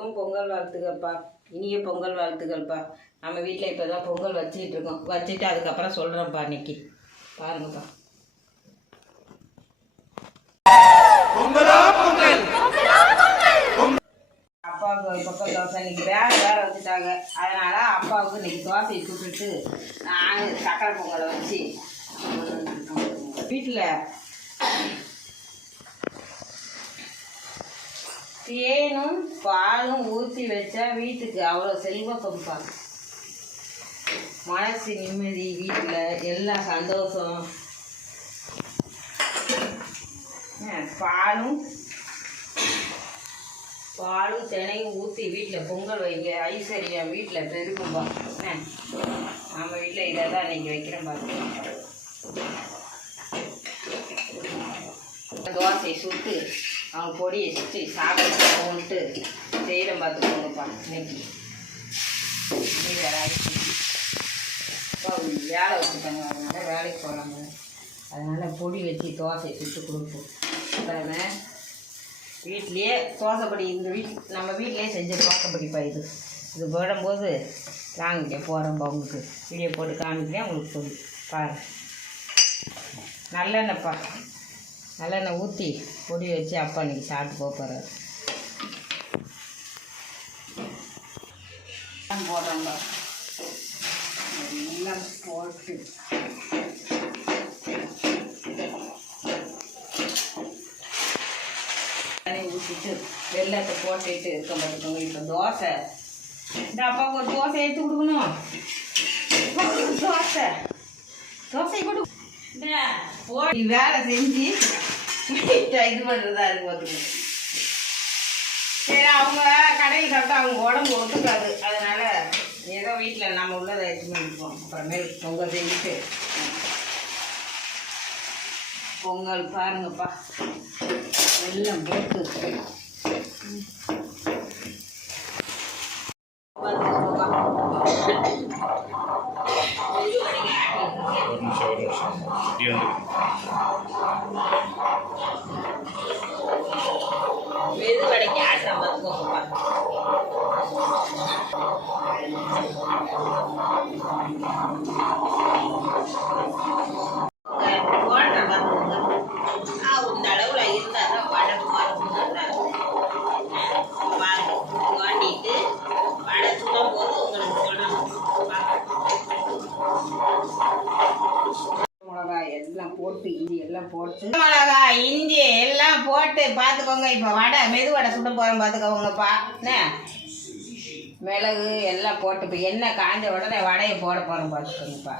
எல்லோருக்கும் பொங்கல் வாழ்த்துக்கள்ப்பா. இனிய பொங்கல் வாழ்த்துக்கள்ப்பா. நம்ம வீட்டில் இப்போ தான் பொங்கல் வச்சுக்கிட்டு இருக்கோம். வச்சுட்டு அதுக்கப்புறம் சொல்கிறேன்ப்பா. இன்னைக்கு பாருங்கப்பா. அப்பாவுக்கு ஒரு பக்கம் தோசை. இன்னைக்கு வேற வச்சுட்டாங்க. அதனால அப்பாவுக்கு இன்னைக்கு தோசையை சுட்டுட்டு நான் சக்கரை பொங்கலை வச்சு வீட்டில் தேனும் பாலும் ஊற்றி வச்சா வீட்டுக்கு அவ்வளோ செல்வக்கம்பா. மனசு நிம்மதி, வீட்டில் எல்லாம் சந்தோஷம். பாலும் தினையும் ஊற்றி வீட்டில் பொங்கல் வைங்க. ஐஸ்வர்யம் வீட்டில் பெருகும்பா. நம்ம வீட்டில் இதை தான் இன்னைக்கு வைக்கிறேன். பார்த்து தோசை சுட்டு அவங்க பொடியை சுற்றி சாப்பிட்டு செய்கிறேன். பார்த்துக்கோங்கப்பா. இன்னைக்கு வேலை வச்சுட்டாங்க. அதனால் வேலைக்கு போகிறாங்க. அதனால் பொடி வச்சு தோசை சுட்டு கொடுப்போம். அப்புறமே வீட்லேயே தோசைப்படி நம்ம வீட்லேயே செஞ்ச தோசைப்படிப்பா. இது போடும்போது நாங்கள் போகிறோம்ப்பா. உங்களுக்கு வீடியோ போட்டு காமிக்கிறேன். உங்களுக்கு சொல்லி பாரு. நல்லெண்ணெய்ப்பா. நல்லெண்ணெய் ஊற்றி பொடி வச்சு அப்பா இன்றைக்கி சாப்பிட்டு போகிறார். போடுறோம்பா. எல்லாம் போட்டு ஊற்றிட்டு வெள்ளத்தை போட்டுட்டு இருக்க பார்த்துக்கோங்க. இப்போ தோசை இந்த அப்பாவுக்கு ஒரு தோசை எடுத்து கொடுக்கணும். தோசை கொடு. வேலை செஞ்சு இது பண்ணுறதா இருக்கு பார்த்துக்கோங்க. சரி, அவங்க கடையில் சாப்பிட்டா அவங்க உடம்பு ஒத்துக்காது. அதனால் ஏதோ வீட்டில் நம்ம உள்ளதை எடுத்து பண்ணிப்போம். அப்புறமேல் பொங்கல் செஞ்சுட்டு பொங்கல் பாருங்கப்பா. வெல்லம் போட்டு மெதுவடைக்கு ஆட்டம் பார்த்துக்கோங்கப்பா. போடுற பார்த்துக்கோங்க. இந்த அளவில் இருந்தால் தான் வடை வாண்டிட்டு வடை சுடும் போது உங்களுக்கு சொல்லணும். மிளகாய் எல்லாம் போட்டு இஞ்சி எல்லாம் போட்டு மிளகாய் இஞ்சி எல்லாம் போட்டு பார்த்துக்கோங்க. இப்போ மெது வடை சுட போகிறோம். பார்த்துக்கோங்கப்பா. என்ன மிளகு எல்லாம் போட்டு இப்போ எண்ணெய் காஞ்ச உடனே வடையை போட போகிறோம். பார்த்துக்கோங்கப்பா.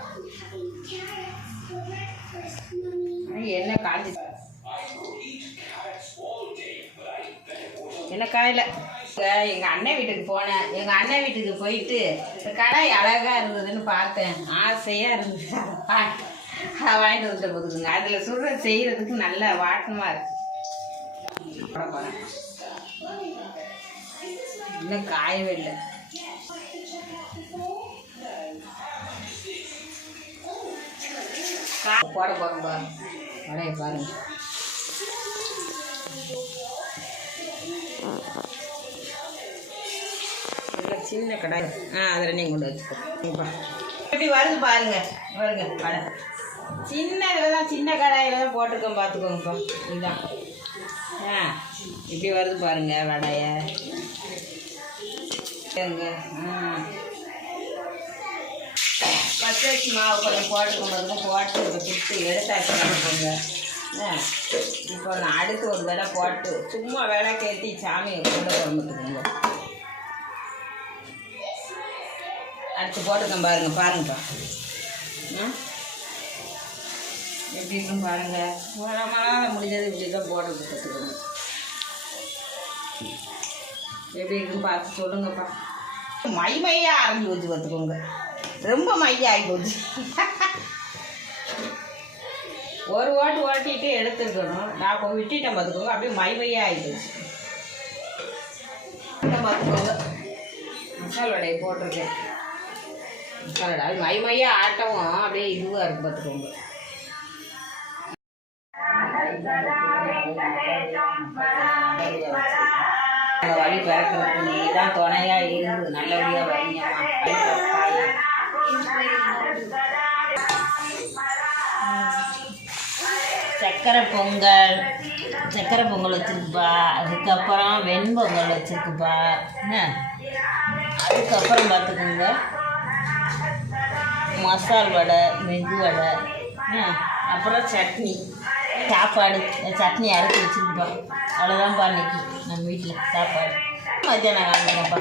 எண்ணெய் காஞ்சி என்ன காயில் எங்கள் அண்ணன் வீட்டுக்கு போனேன். எங்கள் அண்ணன் வீட்டுக்கு போயிட்டு கடை அழகாக இருந்ததுன்னு பார்த்தேன். ஆசையாக இருந்தது. வாங்கிட்டு வந்துட்டு போதுக்குங்க. அதில் சுடுற செய்கிறதுக்கு நல்ல வாட்டமாக இருக்கு. போகிறேன். இன்னும் காயவே இல்லை. போட போகிறோம்பா. வடையை பாருங்க. சின்ன கடாய். அதில் நீங்கள் கொண்டு வச்சுக்கோப்பா. எப்படி வருது பாருங்க. வருங்க வடை சின்ன இதில் தான், சின்ன கடாயில் தான் போட்டிருக்கோம். பார்த்துக்கோங்கப்பா. இதுதான் இப்படி வருது பாருங்க வடையை. பச்சரிசி மாவு கொஞ்சம் போட்டுக்கோங்க. போட்டு இப்போ சுட்டு எடுத்தாச்சு பார்த்துக்கோங்க. இப்போ நான் அடுத்து ஒரு விலை போட்டு சும்மா விலை கேட்டி சாமியை கொண்டு குழம்புத்துக்கோங்க. அடுத்து போட்டுக்கோங்க. பாருங்கப்பா. எப்படி இருக்குன்னு பாருங்கள். நம்மளால் முடிஞ்சது இப்படி தான் போடுறது. பார்த்துக்கோங்க. எப்படி இருக்குன்னு பார்த்து சொல்லுங்கப்பா. மையாக அரைஞ்சி வச்சு பார்த்துக்கோங்க. ரொம்ப மையாக ஆகி போச்சு. ஒரு ஓட்டிட்டு எடுத்துருக்கணும். நான் இப்போ விட்டுட்டேன். பார்த்துக்கோங்க. அப்படியே மையாக ஆகிப்போச்சு. பார்த்துக்கோங்க. மசாலா வடையை போட்டிருக்கேன். மசாலா வடை அது மையாக ஆட்டவும் அப்படியே இதுவாக இருக்குது. பார்த்துக்கோங்க. வழி பிறக்கிறதுக்கு தான் துணையாக இருந்து நல்லபடியாக வைங்கம்மா. சக்கரை பொங்கல் வச்சுருக்குப்பா. அதுக்கப்புறம் வெண்பொங்கல் வச்சுருக்குப்பா. என்ன அதுக்கப்புறம் பார்த்துக்கோங்க மசால் வடை, மெது வடை, அப்புறம் சட்னி, சாப்பாடு. சட்னி அரைச்சி வச்சுருக்குப்பா. அவ்வளோதான்ப்பா இன்னைக்கு நம்ம வீட்டில் சாப்பாடு. மத்தியானம் வாங்கினப்பா.